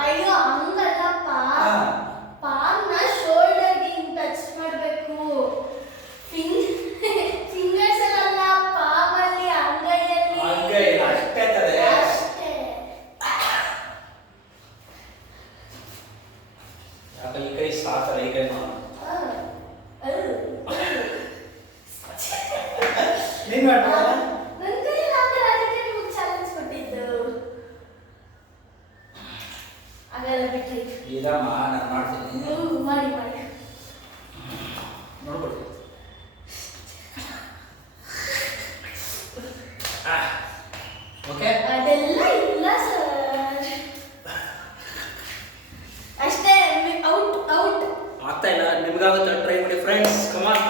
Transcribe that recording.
ಅಯ್ಯೋ ಹಂಗಲ್ಲಪ್ಪ, ಪಾಮ್ನ ಶೋಲ್ಡರ್ಗೆ ಹಿಂಗ್ ಟಚ್ ಮಾಡಬೇಕು. ಫಿಂಗರ್ಸ್ ಅಲ್ಲ, ಪಾಮಲ್ಲಿ, ಅಂಗೈಯಲ್ಲಿ ಅಷ್ಟೇ ತದೆ. ಅಷ್ಟೇ. ಯಾಕೆ ಈ ಕೈ ಸಾಕಲ್ಲ, ಈ ಕೈ ನೀನ್ ಮಾಡ್ಬೋದ? ನನ್ನ ಕೈಯಲ್ಲಿ ಆಗಲ್ಲ, ಅದಕ್ಕೆ ನಿಮ್ಗೆ ಚಾಲೆಂಜ್ ಕೊಟ್ಟಿದ್ದು. ಆಗಲ್ಲ ಬಿಟ್ರಿ. ಇದಮ್ಮ ನಾನು ಮಾಡ್ತೀನಿ. ಮಾಡಿ ಮಾಡಿ ನೋಡ್ಕೊಡ್ತೀನಿ. ಓಕೆ, ಅದೆಲ್ಲ ಇಲ್ಲ ಸರ್. ಅಷ್ಟೇ, ಔಟ್ ಔಟ್. ಆಗ್ತಾ ಇಲ್ಲ. ನಿಮ್ಗಾಗುತ್ತೆ, ಟ್ರೈ ಮಾಡಿ ಫ್ರೆಂಡ್ಸ್. ಕಮಾನ್.